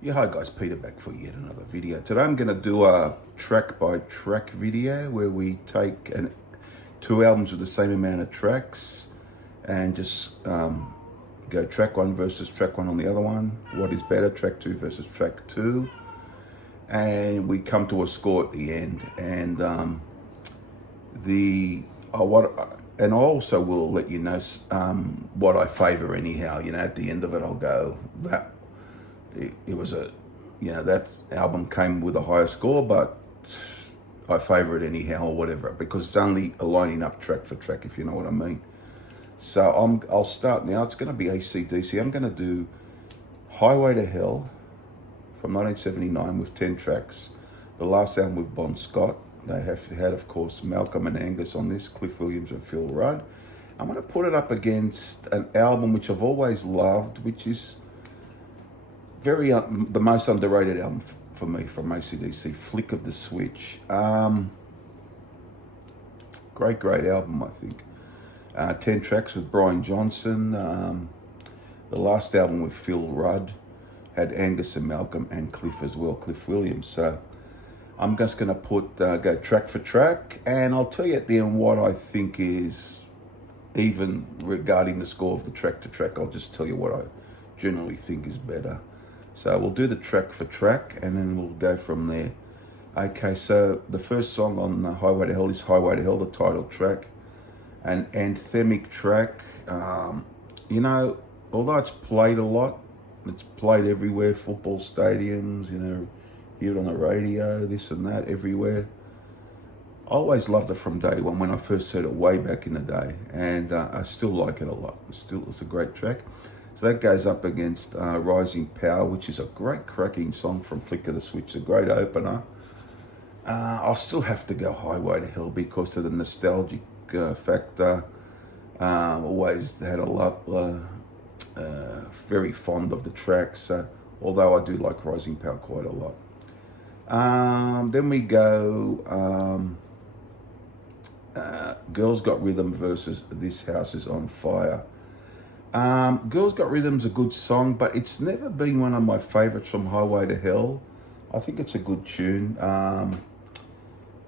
Yeah, hi guys, Peter back for yet another video. Today I'm going to do a track by track video where we take two albums with the same amount of tracks and just go track one versus track one on the other one. What is better, track two versus track two? And we come to a score at the end. And and I also will let you know what I favor anyhow. You know, at the end of it, I'll go that it was that album came with a higher score, but I favor it anyhow or whatever because it's only a lining up track for track, if you know what I mean. So I'll start now. It's going to be AC/DC. I'm going to do Highway to Hell from 1979 with 10 tracks. The last album with Bon Scott. They have had, of course, Malcolm and Angus on this, Cliff Williams and Phil Rudd. I'm going to put it up against an album which I've always loved, which is the most underrated album for me from AC/DC, Flick of the Switch. Great album, I think. 10 tracks with Brian Johnson. The last album with Phil Rudd had Angus and Malcolm and Cliff as well, Cliff Williams. So I'm just going to go track for track, and I'll tell you at the end what I think is, even regarding the score of the track to track, I'll just tell you what I generally think is better. So we'll do the track for track, and then we'll go from there. Okay, so the first song on Highway to Hell is Highway to Hell, the title track. An anthemic track. Although it's played a lot, it's played everywhere, football stadiums, hear it on the radio, this and that, everywhere. I always loved it from day one when I first heard it way back in the day, and I still like it a lot. It's a great track. So that goes up against Rising Power, which is a great cracking song from Flick of the Switch, a great opener. I'll still have to go Highway to Hell because of the nostalgic factor. Always had a lot, very fond of the track. So although I do like Rising Power quite a lot. Then we go Girls Got Rhythm versus This House Is on Fire. Girls Got Rhythm's a good song, but it's never been one of my favorites from Highway to Hell. I think it's a good tune.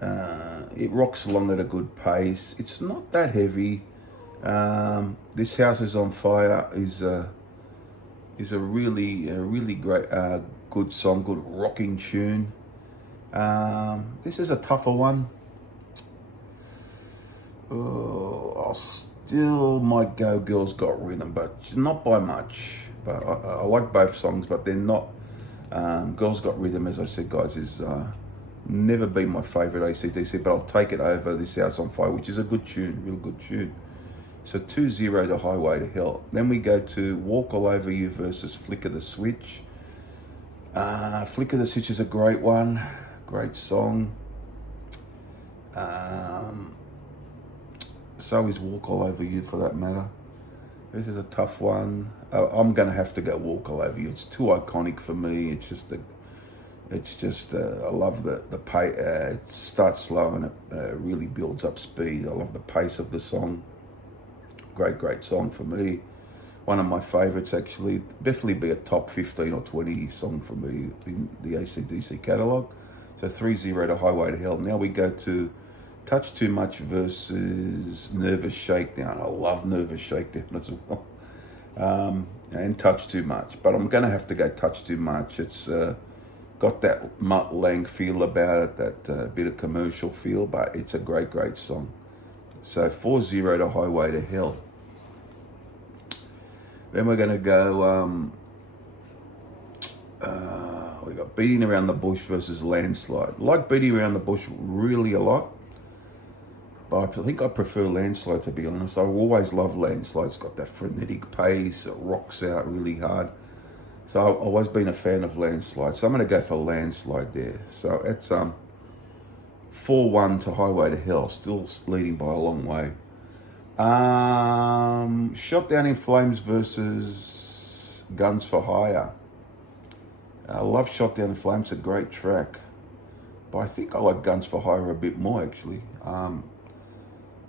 It rocks along at a good pace. It's not that heavy. This House Is on Fire is a really great, good song, good rocking tune. This is a tougher one. I still might go Girls Got Rhythm, but not by much. But I like both songs, but they're not. Girls Got Rhythm, as I said, guys, is never been my favourite AC/DC, but I'll take it over This House on Fire, which is a good tune, real good tune. So 2-0 to Highway to Hell. Then we go to Walk All Over You versus Flick of the Switch. Flick of the Switch is a great one, great song. So is Walk All Over You, for that matter. This is a tough one. I'm going to have to go Walk All Over You. It's too iconic for me. I love the pace. It starts slow and it really builds up speed. I love the pace of the song. Great song for me. One of my favorites, actually. Definitely be a top 15 or 20 song for me in the AC/DC catalogue. So 3-0 to Highway to Hell. Now we go to Touch Too Much versus Nervous Shakedown. I love Nervous Shakedown as well. And Touch Too Much. But I'm going to have to go Touch Too Much. It's got that Mutt Lange feel about it, that bit of commercial feel, but it's a great song. So 4-0 to Highway to Hell. Then we're going to go, we got Beating Around the Bush versus Landslide. I like Beating Around the Bush really a lot, but I think I prefer Landslide, to be honest. I always love Landslide. It's got that frenetic pace. It rocks out really hard. So I've always been a fan of Landslide. So I'm going to go for Landslide there. So it's 4-1 to Highway to Hell. Still leading by a long way. Shot Down in Flames versus Guns for Hire. I love Shot Down in Flames. It's a great track. But I think I like Guns for Hire a bit more, actually.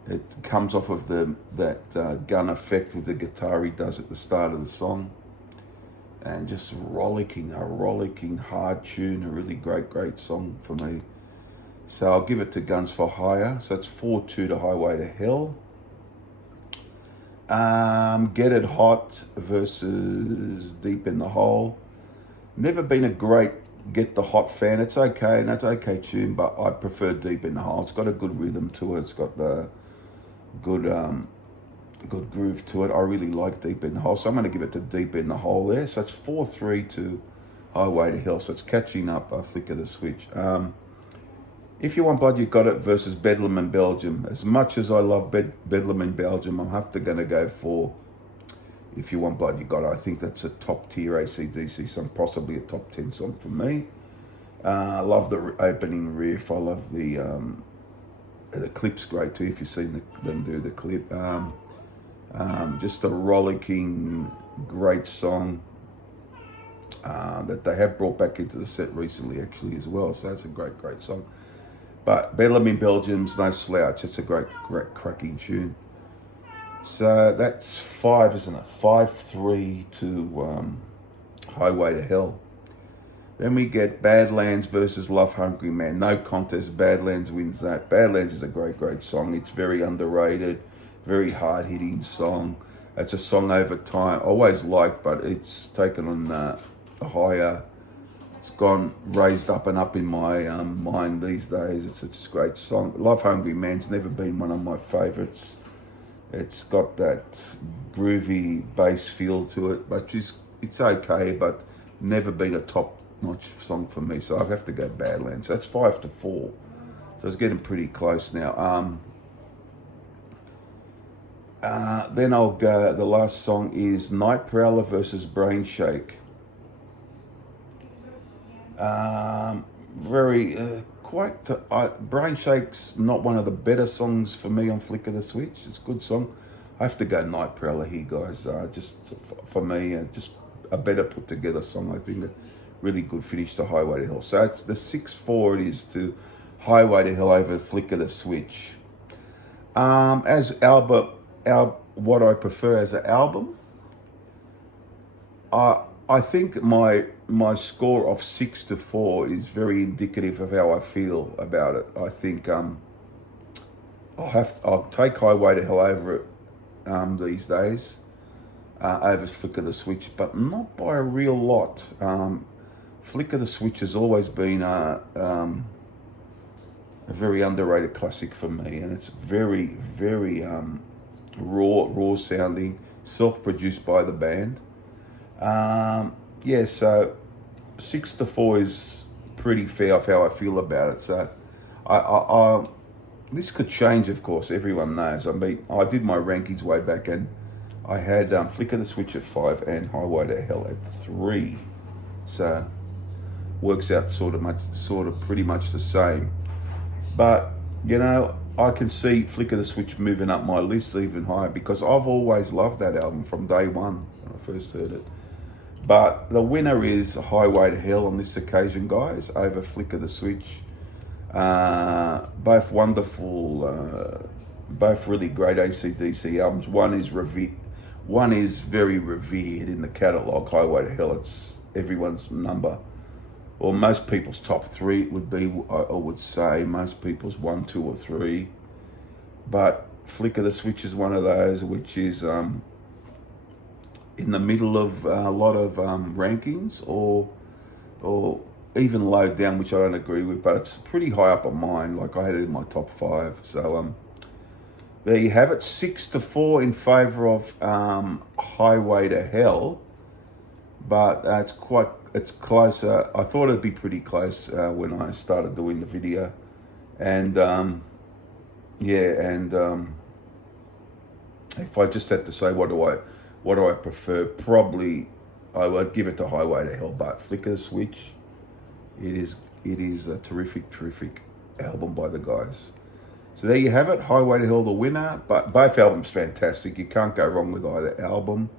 It comes off of that gun effect with the guitar he does at the start of the song. and just a rollicking hard tune, a really great song for me. So I'll give it to Guns for Hire. So it's 4-2 to Highway to Hell. Get It Hot versus Deep in the Hole. Never been a great Get the Hot fan. It's okay, and it's okay tune, but I prefer Deep in the Hole. It's got a good rhythm to it. It's got the good groove to it. I really like Deep in the Hole, so I'm going to give it to Deep in the Hole there. So it's 4-3 to Highway to Hell. So it's catching up. I flicker the switch. If You Want Blood, You Got It versus Bedlam in Belgium. As much as I love Bedlam in Belgium, I'm going to go for If You Want Blood, You Got It. I think that's a top tier AC/DC song, possibly a top 10 song for me. I love the opening riff. I love the clip's great too, if you've seen them do the clip. Just a rollicking, great song that they have brought back into the set recently actually as well. So it's a great song. But Bedlam in Belgium's no slouch. It's a great cracking tune. So that's 5, isn't it? 5-3 to Highway to Hell. Then we get Badlands versus Love Hungry Man. No contest. Badlands wins that. Badlands is a great song. It's very underrated, very hard-hitting song. It's a song over time. Always liked, but it's taken on a higher. It's gone raised up and up in my mind these days. It's a great song. Love Hungry Man's never been one of my favorites. It's got that groovy bass feel to it, but it's okay, but never been a top-notch song for me. So I have to go Badlands. That's 5-4. So it's getting pretty close now. Then I'll go. The last song is Night Prowler versus Brain Shake. Brain Shake's not one of the better songs for me on Flicker the Switch. It's a good song. I have to go Night Prowler here, guys. Just for me, just a better put together song. I think a really good finish to Highway to Hell. So it's the 6-4 it is to Highway to Hell over Flicker the Switch. As what I prefer as an album, I think my score of 6-4 is very indicative of how I feel about it. I think I'll take Highway to Hell over it these days, over Flicker the Switch, but not by a real lot. Flicker the Switch has always been a very underrated classic for me, and it's very raw sounding, self-produced by the band. So 6-4 is pretty fair of how I feel about it. So I this could change, of course. Everyone knows. I mean, I did my rankings way back, and I had Flicker the Switch at 5 and Highway to Hell at 3. So works out sort of pretty much the same. But you know, I can see Flicker the Switch moving up my list even higher because I've always loved that album from day one when I first heard it. But the winner is Highway to Hell on this occasion, guys, over Flicker the Switch. Both wonderful, both really great AC/DC albums. One is very revered in the catalogue. Highway to Hell, it's everyone's number, or most people's top 3 it would be, I would say. Most people's 1, 2 or 3. But Flicker the Switch is one of those which is in the middle of a lot of rankings, or even low down, which I don't agree with, but it's pretty high up on mine. Like I had it in my top 5. So there you have it, 6-4 in favour of Highway to Hell. But it's closer. I thought it'd be pretty close when I started doing the video, and if I just had to say what do I prefer, probably I would give it to Highway to Hell. But Flicker the Switch, it is a terrific album by the guys. So there you have it, Highway to Hell the winner. But both albums fantastic. You can't go wrong with either album.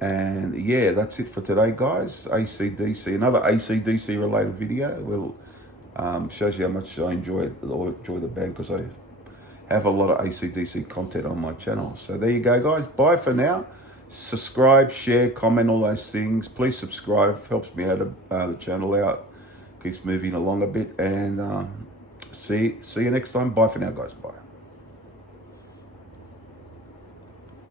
And yeah, that's it for today, guys. AC/DC, another AC/DC related video. Well, shows you how much I enjoy the band, because I have a lot of AC/DC content on my channel. So there you go, guys. Bye for now. Subscribe, share, comment, all those things. Please subscribe. Helps me out, the channel out. Keeps moving along a bit. And see you next time. Bye for now, guys. Bye.